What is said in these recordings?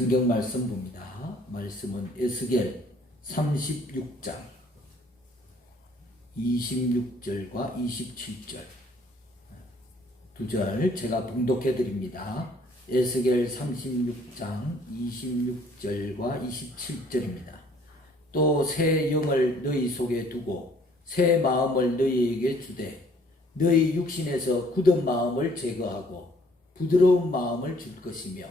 성경 말씀 봅니다. 말씀은 에스겔 36장 26절과 27절 두 절 제가 봉독해 드립니다. 에스겔 36장 26절과 27절입니다. 또 새 영을 너희 속에 두고 새 마음을 너희에게 주되 너희 육신에서 굳은 마음을 제거하고 부드러운 마음을 줄 것이며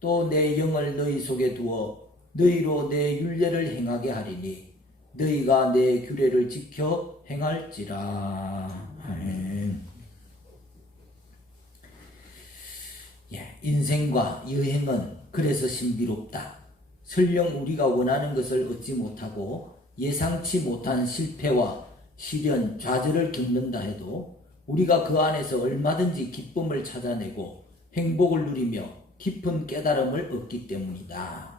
또 내 영을 너희 속에 두어 너희로 내 율례를 행하게 하리니 너희가 내 규례를 지켜 행할지라. 아멘. 인생과 여행은 그래서 신비롭다. 설령 우리가 원하는 것을 얻지 못하고 예상치 못한 실패와 시련, 좌절을 겪는다 해도 우리가 그 안에서 얼마든지 기쁨을 찾아내고 행복을 누리며 깊은 깨달음을 얻기 때문이다.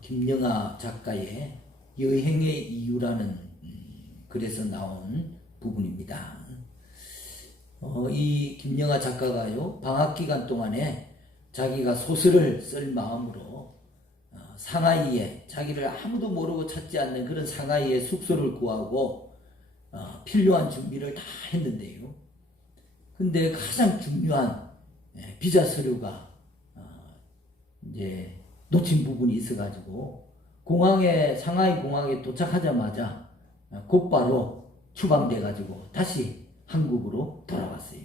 김영하 작가의 여행의 이유라는 글에서 나온 부분입니다. 이 김영하 작가가요, 방학기간 동안에 자기가 소설을 쓸 마음으로 상하이에, 자기를 아무도 모르고 찾지 않는 그런 상하이에 숙소를 구하고 필요한 준비를 다 했는데요. 근데 가장 중요한 비자 서류가 이제 놓친 부분이 있어가지고 상하이 공항에 도착하자마자 곧바로 추방돼가지고 다시 한국으로 돌아왔어요.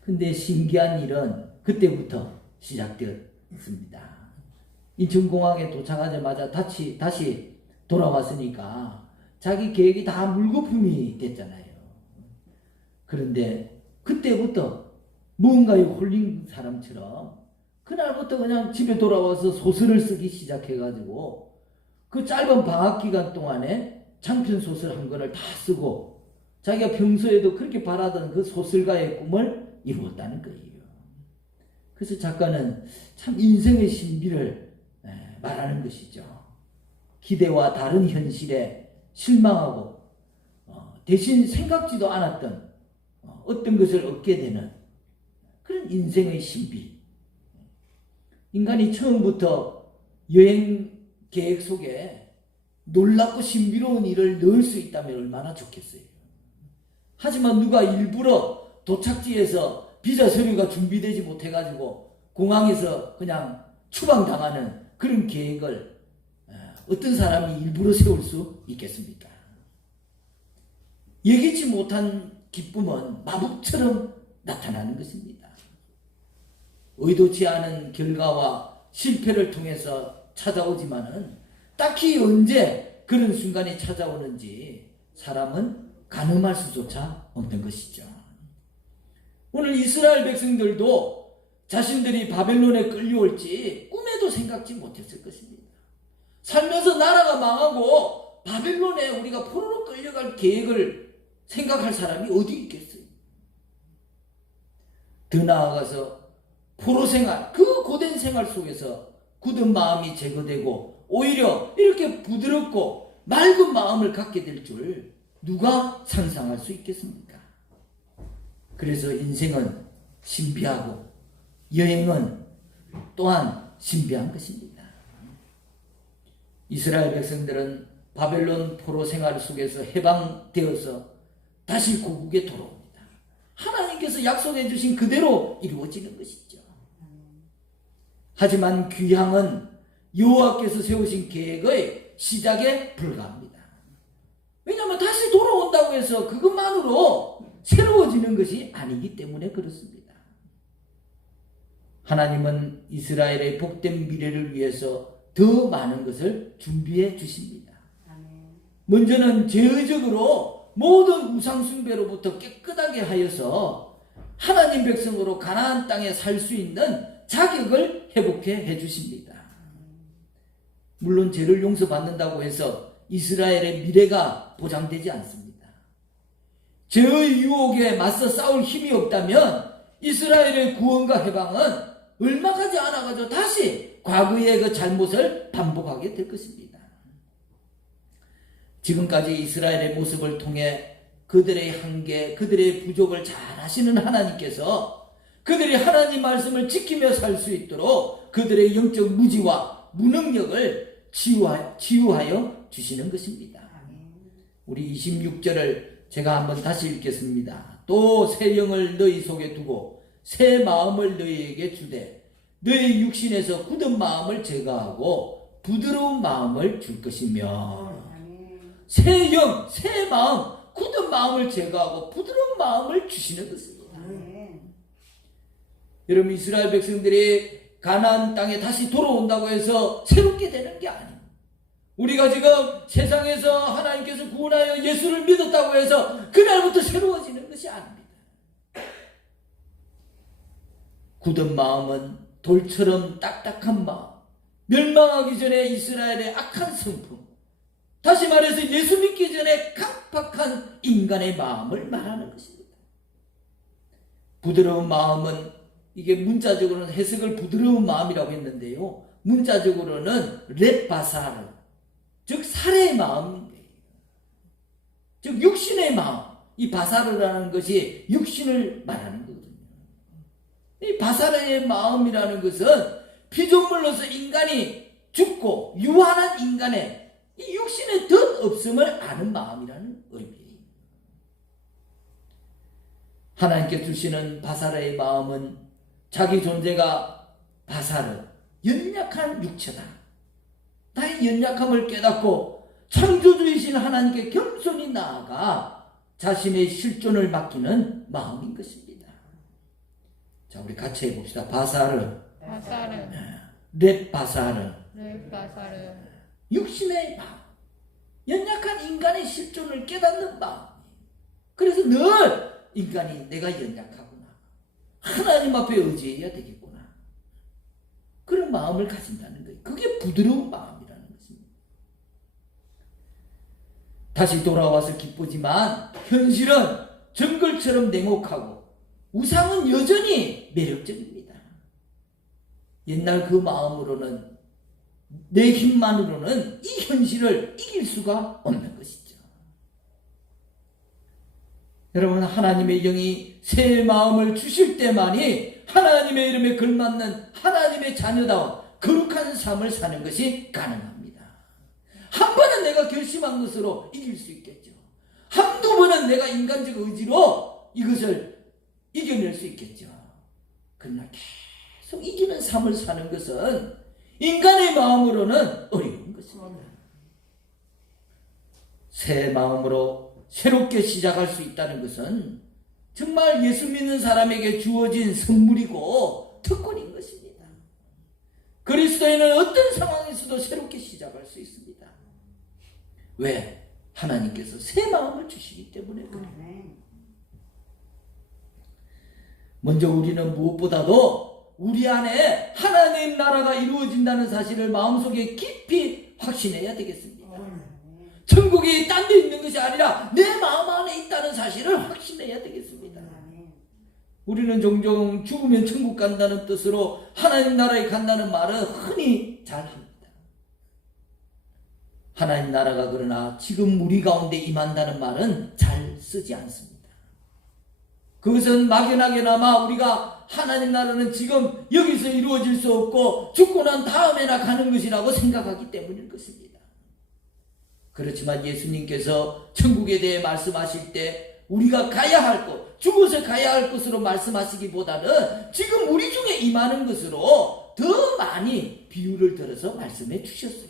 근데 신기한 일은 그때부터 시작되었습니다. 인천공항에 도착하자마자 다시 돌아왔으니까 자기 계획이 다 물거품이 됐잖아요. 그런데 그때부터 뭔가에 홀린 사람처럼 그날부터 그냥 집에 돌아와서 소설을 쓰기 시작해가지고 그 짧은 방학기간 동안에 장편 소설 한 권을 다 쓰고 자기가 평소에도 그렇게 바라던 그 소설가의 꿈을 이루었다는 거예요. 그래서 작가는 참 인생의 신비를 말하는 것이죠. 기대와 다른 현실에 실망하고 대신 생각지도 않았던 어떤 것을 얻게 되는 그런 인생의 신비. 인간이 처음부터 여행 계획 속에 놀랍고 신비로운 일을 넣을 수 있다면 얼마나 좋겠어요. 하지만 누가 일부러 도착지에서 비자 서류가 준비되지 못해가지고 공항에서 그냥 추방당하는 그런 계획을 어떤 사람이 일부러 세울 수 있겠습니까? 예기치 못한 기쁨은 마법처럼 나타나는 것입니다. 의도치 않은 결과와 실패를 통해서 찾아오지만은 딱히 언제 그런 순간이 찾아오는지 사람은 가늠할 수조차 없는 것이죠. 오늘 이스라엘 백성들도 자신들이 바벨론에 끌려올지 꿈에도 생각지 못했을 것입니다. 살면서 나라가 망하고 바벨론에 우리가 포로로 끌려갈 계획을 생각할 사람이 어디 있겠어요? 더 나아가서 포로 생활, 그 고된 생활 속에서 굳은 마음이 제거되고 오히려 이렇게 부드럽고 맑은 마음을 갖게 될 줄 누가 상상할 수 있겠습니까? 그래서 인생은 신비하고 여행은 또한 신비한 것입니다. 이스라엘 백성들은 바벨론 포로 생활 속에서 해방되어서 다시 고국에 돌아옵니다. 하나님께서 약속해 주신 그대로 이루어지는 것이죠. 하지만 귀향은 여호와께서 세우신 계획의 시작에 불과합니다. 왜냐하면 다시 돌아온다고 해서 그것만으로 새로워지는 것이 아니기 때문에 그렇습니다. 하나님은 이스라엘의 복된 미래를 위해서 더 많은 것을 준비해 주십니다. 먼저는 제의적으로 모든 우상숭배로부터 깨끗하게 하여서 하나님 백성으로 가나안 땅에 살 수 있는 자격을 회복해 해주십니다. 물론 죄를 용서받는다고 해서 이스라엘의 미래가 보장되지 않습니다. 죄의 유혹에 맞서 싸울 힘이 없다면 이스라엘의 구원과 해방은 얼마 가지 않아가지고 다시 과거의 그 잘못을 반복하게 될 것입니다. 지금까지 이스라엘의 모습을 통해 그들의 한계, 그들의 부족을 잘 아시는 하나님께서 그들이 하나님 말씀을 지키며 살 수 있도록 그들의 영적 무지와 무능력을 치유하여 주시는 것입니다. 우리 26절을 제가 한번 다시 읽겠습니다. 또 새 영을 너희 속에 두고 새 마음을 너희에게 주되 너희 육신에서 굳은 마음을 제거하고 부드러운 마음을 줄 것이며, 새 영, 새 마음, 굳은 마음을 제거하고 부드러운 마음을 주시는 것입니다. 여러분, 이스라엘 백성들이 가나안 땅에 다시 돌아온다고 해서 새롭게 되는 게 아니에요. 우리가 지금 세상에서 하나님께서 구원하여 예수를 믿었다고 해서 그날부터 새로워지는 것이 아닙니다. 굳은 마음은 돌처럼 딱딱한 마음, 멸망하기 전에 이스라엘의 악한 성품, 다시 말해서 예수 믿기 전에 강팍한 인간의 마음을 말하는 것입니다. 부드러운 마음은, 이게 문자적으로는 해석을 부드러운 마음이라고 했는데요, 문자적으로는 렛바사르, 즉 살의 마음이에요. 즉 육신의 마음. 이 바사르라는 것이 육신을 말하는 거거든요. 이 바사르의 마음이라는 것은 피조물로서 인간이 죽고 유한한 인간의 이 육신의 덧 없음을 아는 마음이라는 의미예요. 하나님께 주시는 바사르의 마음은 자기 존재가 바사르, 연약한 육체다, 나의 연약함을 깨닫고 창조주이신 하나님께 겸손히 나아가 자신의 실존을 맡기는 마음인 것입니다. 자, 우리 같이 해봅시다. 바사르, 렛바사르, 육신의 마음, 연약한 인간의 실존을 깨닫는 마음. 그래서 늘 인간이 내가 연약하구나, 하나님 앞에 의지해야 되겠구나, 그런 마음을 가진다는 거예요. 그게 부드러운 마음이라는 것입니다. 다시 돌아와서 기쁘지만 현실은 정글처럼 냉혹하고 우상은 여전히 매력적입니다. 옛날 그 마음으로는, 내 힘만으로는 이 현실을 이길 수가 없는 것이죠. 여러분, 하나님의 영이 새 마음을 주실 때만이 하나님의 이름에 걸맞는 하나님의 자녀다운 거룩한 삶을 사는 것이 가능합니다. 한 번은 내가 결심한 것으로 이길 수 있겠죠. 한두 번은 내가 인간적 의지로 이것을 이겨낼 수 있겠죠. 그러나 계속 이기는 삶을 사는 것은 인간의 마음으로는 어려운 것입니다. 새 마음으로 새롭게 시작할 수 있다는 것은 정말 예수 믿는 사람에게 주어진 선물이고 특권인 것입니다. 그리스도인은 어떤 상황에서도 새롭게 시작할 수 있습니다. 왜? 하나님께서 새 마음을 주시기 때문에 그래요. 먼저 우리는 무엇보다도 우리 안에 하나님 나라가 이루어진다는 사실을 마음속에 깊이 확신해야 되겠습니다. 천국이 딴 데 있는 것이 아니라 내 마음 안에 있다는 사실을 확신해야 되겠습니다. 우리는 종종 죽으면 천국 간다는 뜻으로 하나님 나라에 간다는 말을 흔히 잘 합니다. 하나님 나라가 그러나 지금 우리 가운데 임한다는 말은 잘 쓰지 않습니다. 그것은 막연하게나마 우리가 하나님 나라는 지금 여기서 이루어질 수 없고 죽고 난 다음에나 가는 것이라고 생각하기 때문일 것입니다. 그렇지만 예수님께서 천국에 대해 말씀하실 때 우리가 가야 할 것, 죽어서 가야 할 것으로 말씀하시기보다는 지금 우리 중에 임하는 것으로 더 많이 비유를 들어서 말씀해 주셨어요.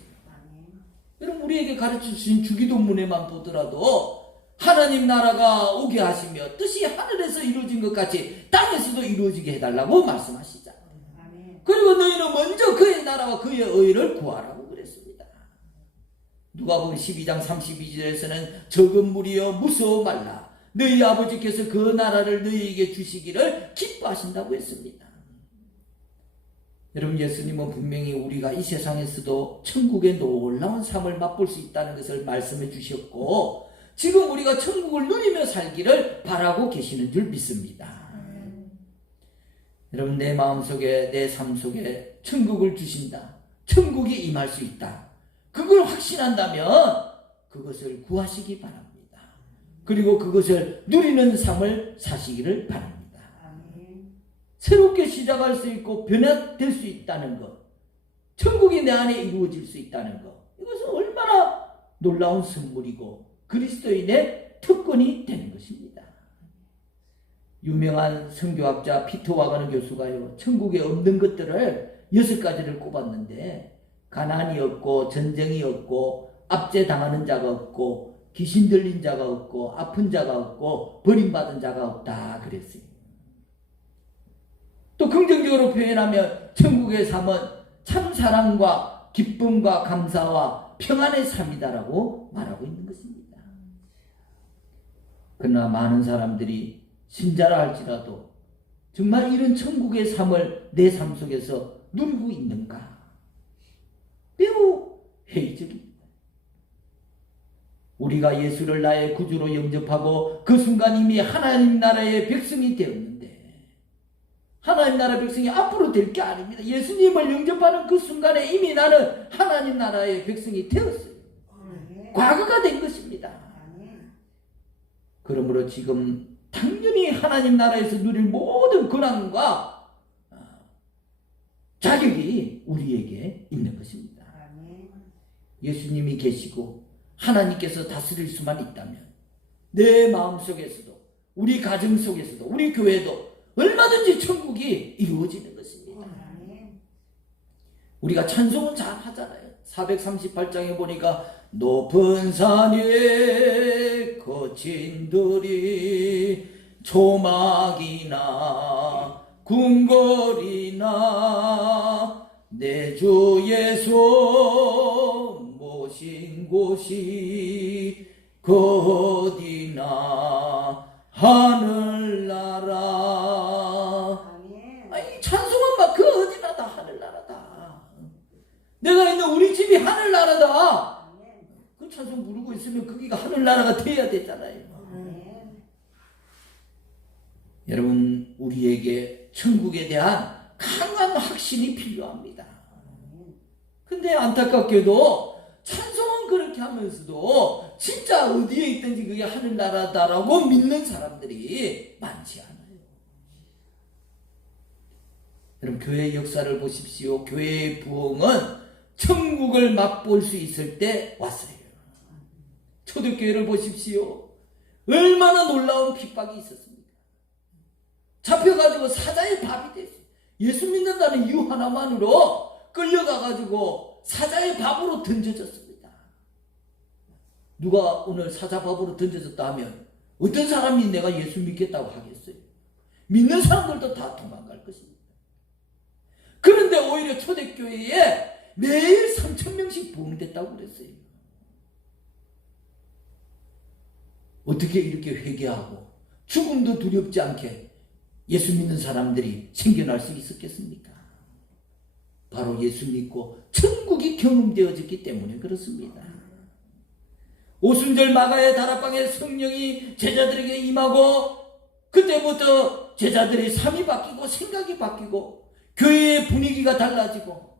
여러분, 우리에게 가르쳐 주신 주기도문에만 보더라도 하나님 나라가 오게 하시며 뜻이 하늘에서 이루어진 것 같이 땅에서도 이루어지게 해달라고 말씀하시잖아요. 그리고 너희는 먼저 그의 나라와 그의 의를 구하라고 그랬습니다. 누가복음 12장 32절에서는 적은 무리여 무서워 말라, 너희 아버지께서 그 나라를 너희에게 주시기를 기뻐하신다고 했습니다. 여러분, 예수님은 분명히 우리가 이 세상에서도 천국의 놀라운 삶을 맛볼 수 있다는 것을 말씀해 주셨고, 지금 우리가 천국을 누리며 살기를 바라고 계시는 줄 믿습니다. 여러분, 내 마음속에, 내 삶 속에 천국을 주신다, 천국이 임할 수 있다, 그걸 확신한다면 그것을 구하시기 바랍니다. 그리고 그것을 누리는 삶을 사시기를 바랍니다. 새롭게 시작할 수 있고 변화될 수 있다는 것, 천국이 내 안에 이루어질 수 있다는 것, 이것은 얼마나 놀라운 선물이고 그리스도인의 특권이 되는 것입니다. 유명한 선교학자 피터 와가는 교수가요, 천국에 없는 것들을 6가지를 꼽았는데, 가난이 없고 전쟁이 없고 압제당하는 자가 없고 귀신 들린 자가 없고 아픈 자가 없고 버림받은 자가 없다 그랬어요. 또 긍정적으로 표현하면 천국의 삶은 참 사랑과 기쁨과 감사와 평안의 삶이다라고 말하고 있는 것입니다. 그러나 많은 사람들이 신자라 할지라도 정말 이런 천국의 삶을 내 삶 속에서 누리고 있는가? 매우 회의적입니다. 우리가 예수를 나의 구주로 영접하고 그 순간 이미 하나님 나라의 백성이 되었는데, 하나님 나라 백성이 앞으로 될 게 아닙니다. 예수님을 영접하는 그 순간에 이미 나는 하나님 나라의 백성이 되었어요. 과거가 된 것입니다. 그러므로 지금 당연히 하나님 나라에서 누릴 모든 권한과 자격이 우리에게 있는 것입니다. 예수님이 계시고 하나님께서 다스릴 수만 있다면 내 마음속에서도, 우리 가정 속에서도, 우리 교회도 얼마든지 천국이 이루어지는 것입니다. 우리가 찬송은 잘 하잖아요. 438장에 보니까 높은 산에 거친 들이 조막이나 궁궐이나 내 주 예수 모신 곳이 어디나 하늘나라. 아니, 찬송은 막 그 어디나 다 하늘나라다. 내가 있는 우리 집이 하늘나라다. 그 찬송 부르고 있으면 거기가 하늘나라가 돼야 되잖아요. 여러분, 우리에게 천국에 대한 강한 확신이 필요합니다. 근데 안타깝게도 찬송은 그렇게 하면서도 진짜 어디에 있든지 그게 하늘나라다라고 믿는 사람들이 많지 않아요. 여러분, 교회의 역사를 보십시오. 교회의 부흥은 천국을 맛볼 수 있을 때 왔어요. 초대교회를 보십시오. 얼마나 놀라운 핍박이 있었습니까? 잡혀가지고 사자의 밥이 됐어요. 예수 믿는다는 이유 하나만으로 끌려가가지고 사자의 밥으로 던져졌습니다. 누가 오늘 사자밥으로 던져졌다 하면 어떤 사람이 내가 예수 믿겠다고 하겠어요? 믿는 사람들도 다 도망갈 것입니다. 그런데 오히려 초대교회에 매일 3,000명씩 부흥됐다고 그랬어요. 어떻게 이렇게 회개하고 죽음도 두렵지 않게 예수 믿는 사람들이 생겨날 수 있었겠습니까? 바로 예수 믿고 천국이 경험되어졌기 때문에 그렇습니다. 오순절 마가의 다락방에 성령이 제자들에게 임하고 그때부터 제자들의 삶이 바뀌고 생각이 바뀌고 교회의 분위기가 달라지고,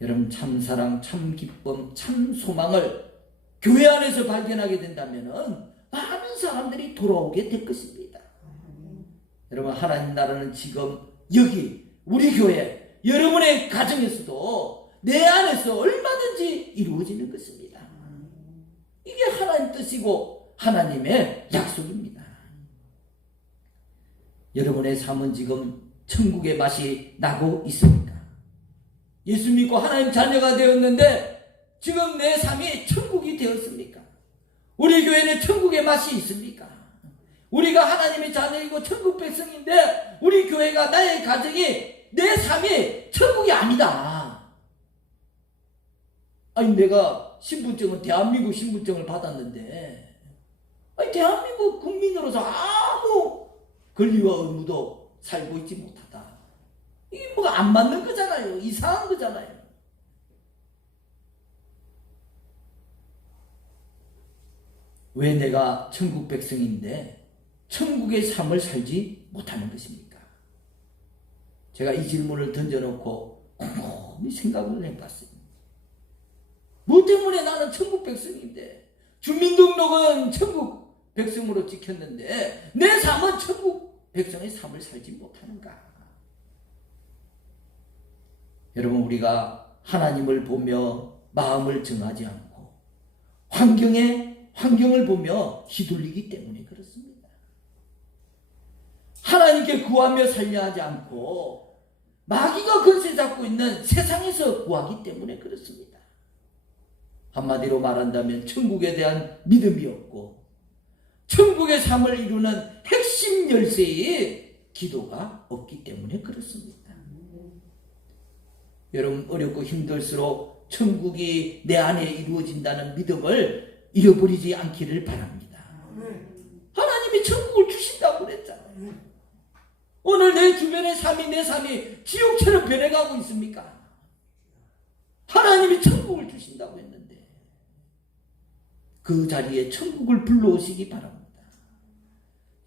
여러분, 참 사랑, 참 기쁨, 참 소망을 교회 안에서 발견하게 된다면 많은 사람들이 돌아오게 될 것입니다. 여러분, 하나님 나라는 지금 여기 우리 교회, 여러분의 가정에서도 내 안에서 얼마든지 이루어지는 것입니다. 이게 하나님 뜻이고 하나님의 약속입니다. 여러분의 삶은 지금 천국의 맛이 나고 있습니까? 예수 믿고 하나님 자녀가 되었는데 지금 내 삶이 천국이 되었습니까? 우리 교회는 천국의 맛이 있습니까? 우리가 하나님의 자녀이고 천국 백성인데 우리 교회가, 나의 가정이, 내 삶이 천국이 아니다. 아니, 내가 신분증은 대한민국 신분증을 받았는데, 아니, 대한민국 국민으로서 아무 권리와 의무도 살고 있지 못하다. 이게 뭐가 안 맞는 거잖아요. 이상한 거잖아요. 왜 내가 천국 백성인데 천국의 삶을 살지 못하는 것입니까? 제가 이 질문을 던져놓고 곰곰이 생각을 해봤어요. 뭐 때문에 나는 천국 백성인데, 주민등록은 천국 백성으로 찍혔는데 내 삶은 천국 백성의 삶을 살지 못하는가? 여러분, 우리가 하나님을 보며 마음을 정하지 않고 환경을 보며 휘둘리기 때문에 그렇습니다. 하나님께 구하며 살려 하지 않고 마귀가 권세 잡고 있는 세상에서 구하기 때문에 그렇습니다. 한마디로 말한다면 천국에 대한 믿음이 없고 천국의 삶을 이루는 핵심 열쇠의 기도가 없기 때문에 그렇습니다. 여러분, 어렵고 힘들수록 천국이 내 안에 이루어진다는 믿음을 잃어버리지 않기를 바랍니다. 하나님이 천국을 주신다고 그랬잖아요. 오늘 내 주변의 삶이, 내 삶이 지옥처럼 변해가고 있습니까? 하나님이 천국을 주신다고 했는데 그 자리에 천국을 불러오시기 바랍니다.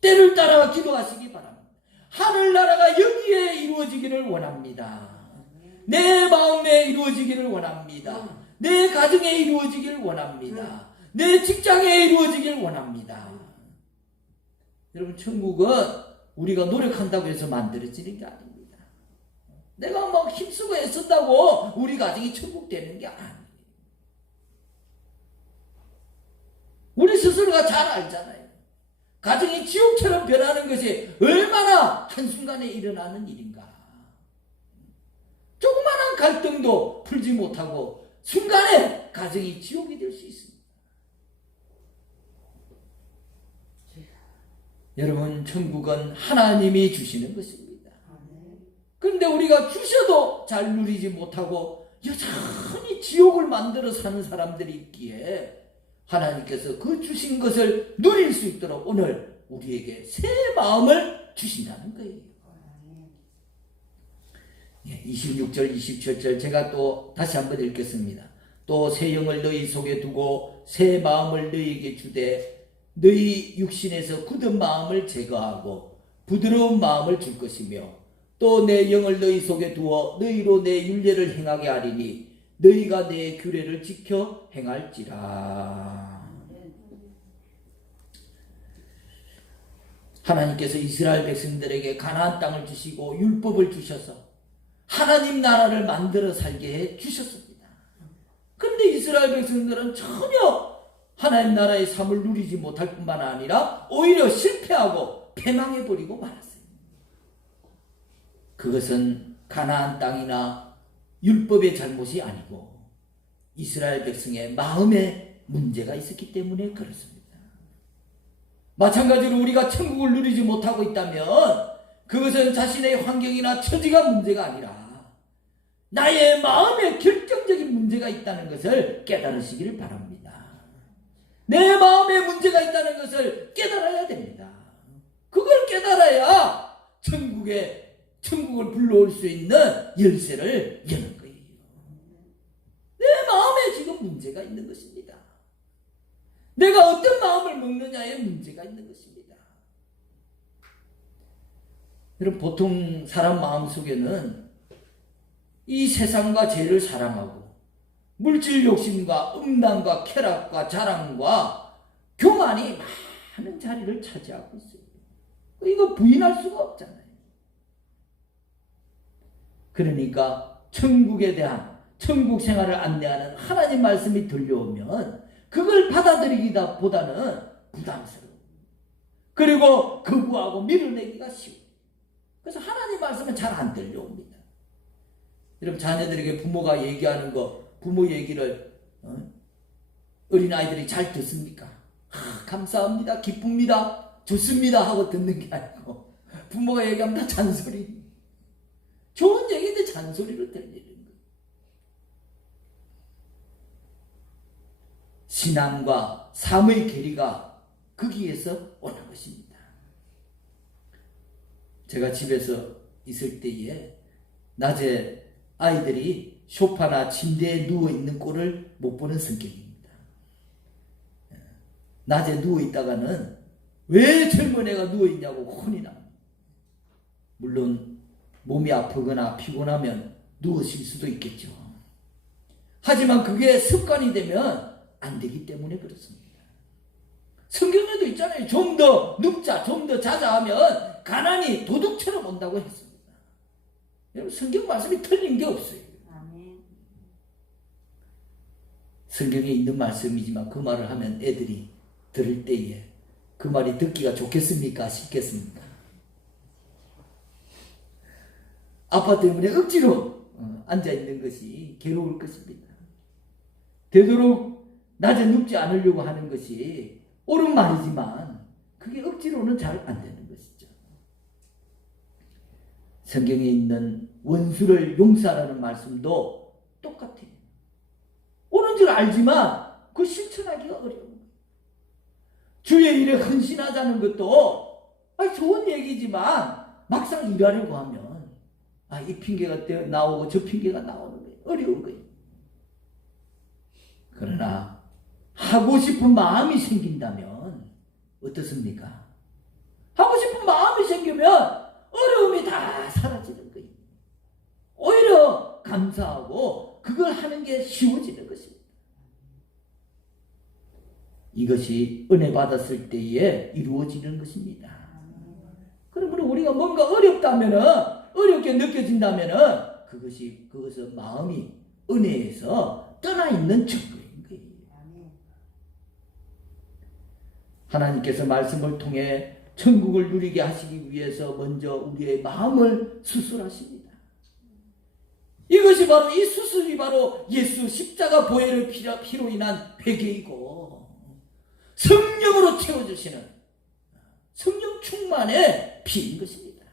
때를 따라 기도하시기 바랍니다. 하늘나라가 여기에 이루어지기를 원합니다. 내 마음에 이루어지기를 원합니다. 내 가정에 이루어지기를 원합니다. 내 직장에 이루어지기를 원합니다. 여러분, 천국은 우리가 노력한다고 해서 만들어지는 게 아닙니다. 내가 막 힘쓰고 애쓴다고 우리 가정이 천국 되는 게 아니에요. 우리 스스로가 잘 알잖아요. 가정이 지옥처럼 변하는 것이 얼마나 한순간에 일어나는 일인가. 조그마한 갈등도 풀지 못하고 순간에 가정이 지옥이 될 수 있습니다. 여러분, 천국은 하나님이 주시는 것입니다. 그런데 우리가 주셔도 잘 누리지 못하고 여전히 지옥을 만들어 사는 사람들이 있기에 하나님께서 그 주신 것을 누릴 수 있도록 오늘 우리에게 새 마음을 주신다는 거예요. 26절 27절 제가 또 다시 한번 읽겠습니다. 또 새 영을 너희 속에 두고 새 마음을 너희에게 주되 너희 육신에서 굳은 마음을 제거하고 부드러운 마음을 줄 것이며 또 내 영을 너희 속에 두어 너희로 내 율례를 행하게 하리니 너희가 내 규례를 지켜 행할지라. 하나님께서 이스라엘 백성들에게 가나안 땅을 주시고 율법을 주셔서 하나님 나라를 만들어 살게 해 주셨습니다. 그런데 이스라엘 백성들은 전혀 하나님 나라의 삶을 누리지 못할 뿐만 아니라 오히려 실패하고 패망해버리고 말았어요. 그것은 가나안 땅이나 율법의 잘못이 아니고 이스라엘 백성의 마음에 문제가 있었기 때문에 그렇습니다. 마찬가지로 우리가 천국을 누리지 못하고 있다면 그것은 자신의 환경이나 처지가 문제가 아니라 나의 마음에 결정적인 문제가 있다는 것을 깨달으시기를 바랍니다. 내 마음에 문제가 있다는 것을 깨달아야 됩니다. 그걸 깨달아야 천국을 불러올 수 있는 열쇠를 여는 거예요. 내 마음에 지금 문제가 있는 것입니다. 내가 어떤 마음을 먹느냐에 문제가 있는 것입니다. 여러분, 보통 사람 마음속에는 이 세상과 죄를 사랑하고 물질 욕심과 음란과 쾌락과 자랑과 교만이 많은 자리를 차지하고 있어요. 이거 부인할 수가 없잖아요. 그러니까 천국에 대한 천국 생활을 안내하는 하나님 말씀이 들려오면 그걸 받아들이기다 보다는 부담스러워. 그리고 거부하고 밀어내기가 쉬워. 그래서 하나님 말씀은 잘 안 들려옵니다. 여러분, 자녀들에게 부모가 얘기하는 거, 부모 얘기를 어린아이들이 잘 듣습니까? 감사합니다, 기쁩니다, 좋습니다 하고 듣는 게 아니고 부모가 얘기하면 다 잔소리. 좋은 얘기인데 잔소리로 들리는 거예요. 신앙과 삶의 괴리가 거기에서 오는 것입니다. 제가 집에서 있을 때에 낮에 아이들이 소파나 침대에 누워있는 꼴을 못 보는 성격입니다. 낮에 누워있다가는 왜 젊은 애가 누워있냐고 혼이 납니다. 물론 몸이 아프거나 피곤하면 누우실 수도 있겠죠. 하지만 그게 습관이 되면 안 되기 때문에 그렇습니다. 성경에도 때도 있잖아요. 좀 더 눕자, 좀 더 자자 하면 가난이 도둑처럼 온다고 했습니다. 여러분, 성경 말씀이 틀린 게 없어요. 성경에 있는 말씀이지만 그 말을 하면 애들이 들을 때에 그 말이 듣기가 좋겠습니까? 싶겠습니까? 아빠 때문에 억지로 앉아있는 것이 괴로울 것입니다. 되도록 낮에 눕지 않으려고 하는 것이 옳은 말이지만 그게 억지로는 잘 안 되는 것이죠. 성경에 있는 원수를 용서하라는 말씀도 똑같아요. 옳은 줄 알지만 그 실천하기가 어려운 거예요. 주의 일에 헌신하자는 것도 좋은 얘기지만 막상 일하려고 하면 이 핑계가 나오고 저 핑계가 나오는 거예요. 어려운 거예요. 그러나 하고 싶은 마음이 생긴다면 어떻습니까? 하고 싶은 마음이 생기면 어려움이 다 사라지는 거예요. 오히려 감사하고 그걸 하는 게 쉬워지는 것입니다. 이것이 은혜 받았을 때에 이루어지는 것입니다. 그러므로 우리가 뭔가 어렵게 느껴진다면은 그것은 마음이 은혜에서 떠나 있는 증거인 거예요. 하나님께서 말씀을 통해 천국을 누리게 하시기 위해서 먼저 우리의 마음을 수술하십니다. 이것이 바로 이 수술이 바로 예수 십자가 보혈의 피로 인한 회개이고 성령으로 채워주시는 성령 충만의 피인 것입니다.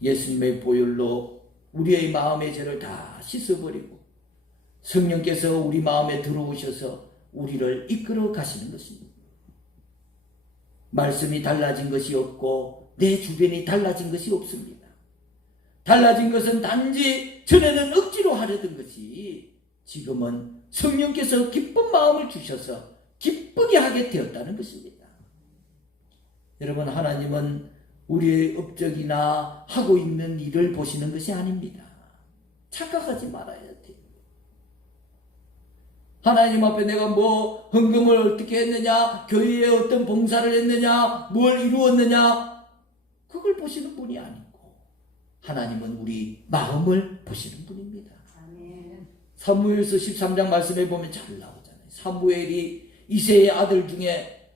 예수님의 보혈로 우리의 마음의 죄를 다 씻어버리고 성령께서 우리 마음에 들어오셔서 우리를 이끌어 가시는 것입니다. 말씀이 달라진 것이 없고 내 주변이 달라진 것이 없습니다. 달라진 것은 단지 전에는 억지로 하려던 것이 지금은 성령께서 기쁜 마음을 주셔서 기쁘게 하게 되었다는 것입니다. 여러분, 하나님은 우리의 업적이나 하고 있는 일을 보시는 것이 아닙니다. 착각하지 말아야 돼요. 하나님 앞에 내가 뭐 헌금을 어떻게 했느냐, 교회에 어떤 봉사를 했느냐, 뭘 이루었느냐, 그걸 보시는 분이 아니고 하나님은 우리 마음을 보시는 분입니다. 사무엘서 13장 말씀에 보면 잘 나오잖아요. 사무엘이 이새의 아들 중에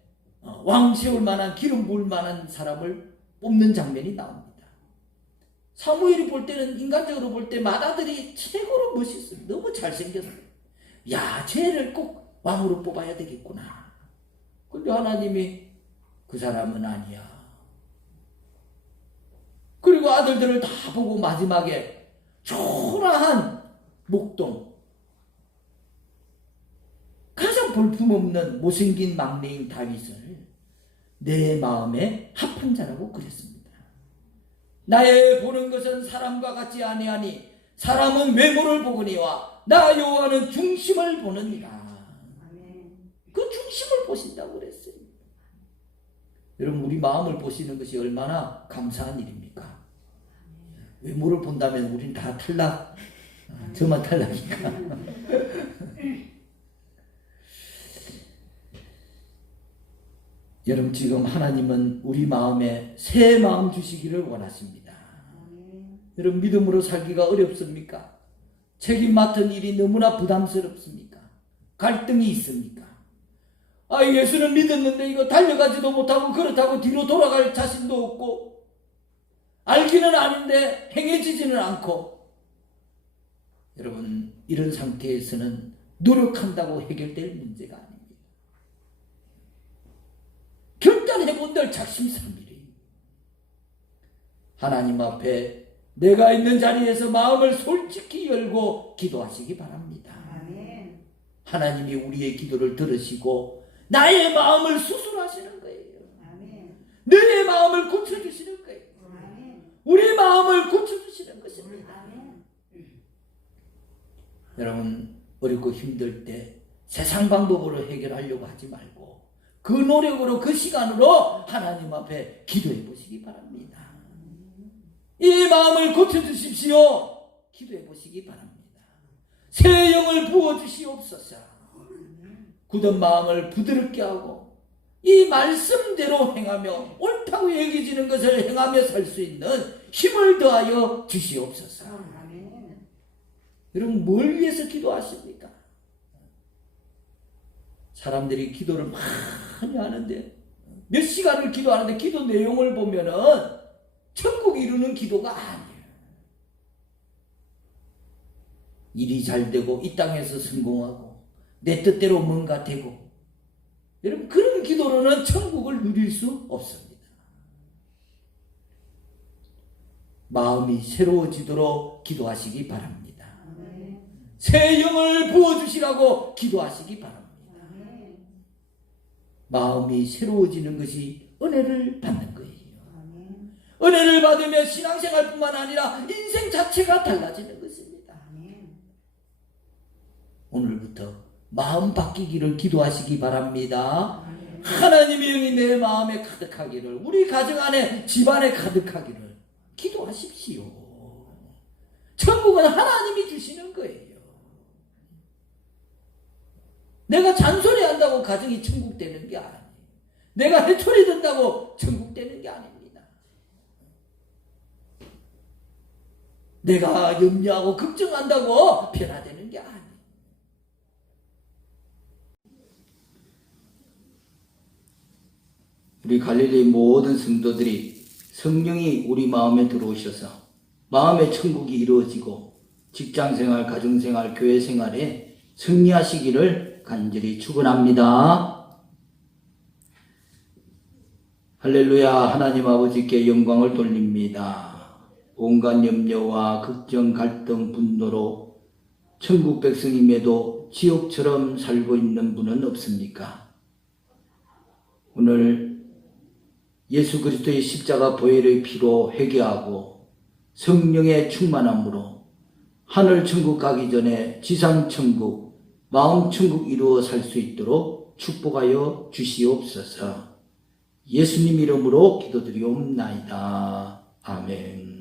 왕 세울 만한, 기름 부을 만한 사람을 뽑는 장면이 나옵니다. 사무엘이 볼 때는, 인간적으로 볼 때 맏아들이 최고로 멋있어요. 너무 잘생겼어요. 야, 쟤를 꼭 왕으로 뽑아야 되겠구나. 근데 하나님이 그 사람은 아니야. 그리고 아들들을 다 보고 마지막에 초라한 목동, 가장 볼품없는 못생긴 막내인 다윗을 내 마음에 합한 자라고 그랬습니다. 나의 보는 것은 사람과 같지 아니하니 사람은 외모를 보거니와 나 여호와는 중심을 보느니라. 그 중심을 보신다고 그랬어요. 여러분, 우리 마음을 보시는 것이 얼마나 감사한 일입니까? 외모를 본다면 우린 다 탈락. 저만 탈락이니까. 여러분, 지금 하나님은 우리 마음에 새 마음 주시기를 원하십니다. 여러분, 믿음으로 살기가 어렵습니까? 책임 맡은 일이 너무나 부담스럽습니까? 갈등이 있습니까? 예수는 믿었는데 이거 달려가지도 못하고 그렇다고 뒤로 돌아갈 자신도 없고 알기는 아는데 행해지지는 않고. 여러분, 이런 상태에서는 노력한다고 해결될 문제가 아닙니다. 결단해본들 작심삼일이에요. 하나님 앞에 내가 있는 자리에서 마음을 솔직히 열고 기도하시기 바랍니다. 아멘. 하나님이 우리의 기도를 들으시고 나의 마음을 수술하시는 거예요. 아멘. 너의 마음을 고쳐주시는 거예요. 아멘. 우리 마음을 고쳐주시는 것입니다. 아멘. 여러분, 어렵고 힘들 때 세상 방법으로 해결하려고 하지 말고 그 노력으로, 그 시간으로 하나님 앞에 기도해 보시기 바랍니다. 이 마음을 고쳐주십시오. 기도해 보시기 바랍니다. 새 영을 부어주시옵소서. 굳은 마음을 부드럽게 하고 이 말씀대로 행하며 옳다고 여겨지는 것을 행하며 살 수 있는 힘을 더하여 주시옵소서. 여러분, 뭘 위해서 기도하십니까? 사람들이 기도를 많이 하는데, 몇 시간을 기도하는데 기도 내용을 보면은 천국 이루는 기도가 아니에요. 일이 잘 되고 이 땅에서 성공하고 내 뜻대로 뭔가 되고, 여러분, 그런 기도로는 천국을 누릴 수 없습니다. 마음이 새로워지도록 기도하시기 바랍니다. 새 영을 부어주시라고 기도하시기 바랍니다. 마음이 새로워지는 것이 은혜를 받는 거예요. 은혜를 받으면 신앙생활뿐만 아니라 인생 자체가 달라지는 것입니다. 오늘부터 마음 바뀌기를 기도하시기 바랍니다. 하나님의 영이 내 마음에 가득하기를, 우리 가정 안에 집안에 가득하기를 기도하십시오. 천국은 하나님이 주시는 거예요. 내가 잔소리한다고 가정이 천국 되는 게 아니에요. 내가 해초리 든다고 천국 되는 게 아닙니다. 내가 염려하고 걱정한다고 변화되는 게 아니에요. 우리 갈릴리 모든 성도들이 성령이 우리 마음에 들어오셔서 마음의 천국이 이루어지고 직장생활, 가정생활, 교회생활에 승리하시기를 간절히 축원합니다. 할렐루야. 하나님 아버지께 영광을 돌립니다. 온갖 염려와 걱정, 갈등, 분노로 천국 백성임에도 지옥처럼 살고 있는 분은 없습니까? 오늘 예수 그리스도의 십자가 보혈의 피로 회개하고 성령의 충만함으로 하늘 천국 가기 전에 지상 천국, 마음 천국 이루어 살 수 있도록 축복하여 주시옵소서. 예수님 이름으로 기도드리옵나이다. 아멘.